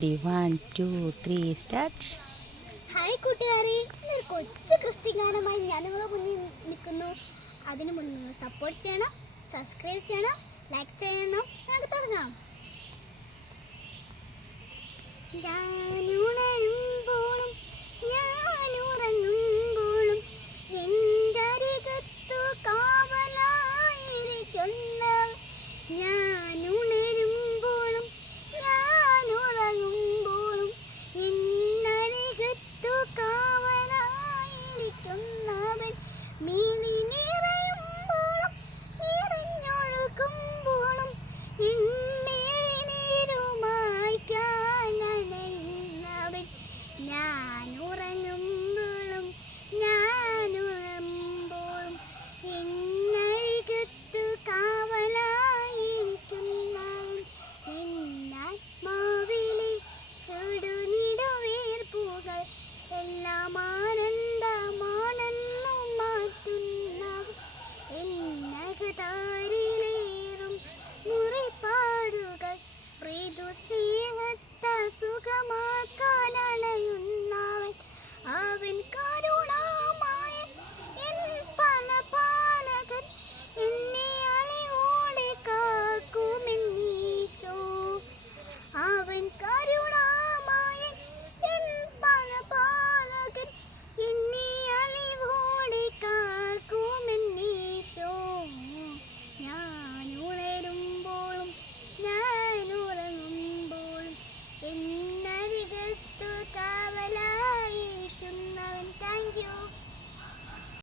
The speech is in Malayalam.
1, 2, 3 സ്റ്റാർട്ട്. ഹായ് കൂട്ടുകാരെ, ഇന്നൊരു കൊച്ചു ക്രിസ്തി ഗാനമായി ഞാൻ നിങ്ങളുടെ മുന്നിൽ നിൽക്കുന്നു. അതിന് മുന്നിൽ സപ്പോർട്ട് ചെയ്യണം, സബ്സ്ക്രൈബ് ചെയ്യണം, ലൈക്ക് ചെയ്യണം. നമുക്ക് തുടങ്ങാം. ഞാനുണരുമ്പോഴും ഞാനുറങ്ങുമ്പോഴും എന്തരികത്തു കാവലായിരിക്കുന്ന ഞാനുണരുമ്പോഴും ഞാനുറങ്ങുമ്പോഴും എന്നരികത്തു കാവലായിരിക്കുന്നവൻ മിഴി നിറയുമ്പോഴും നിറഞ്ഞൊഴുകുമ്പോഴും ഞാനുറങ്ങുമ്പോഴും ഞാനുറങ്ങുമ്പോഴും എന്നരികത്തു കാവലായിരിക്കുന്നവൻ എന്നാത്മാവിലെ ചുടുനിടുവീർപ്പുകൾ എല്ലാം ആനന്ദമാണെന്നു മാറ്റുന്നവൻ എന്നകതാരിലേറും മുറിപ്പാടുകൾ പ്രീതു സ്നേഹത്താൽ സുഖമാക്കാൻ അണയുന്നവൻ അവൻ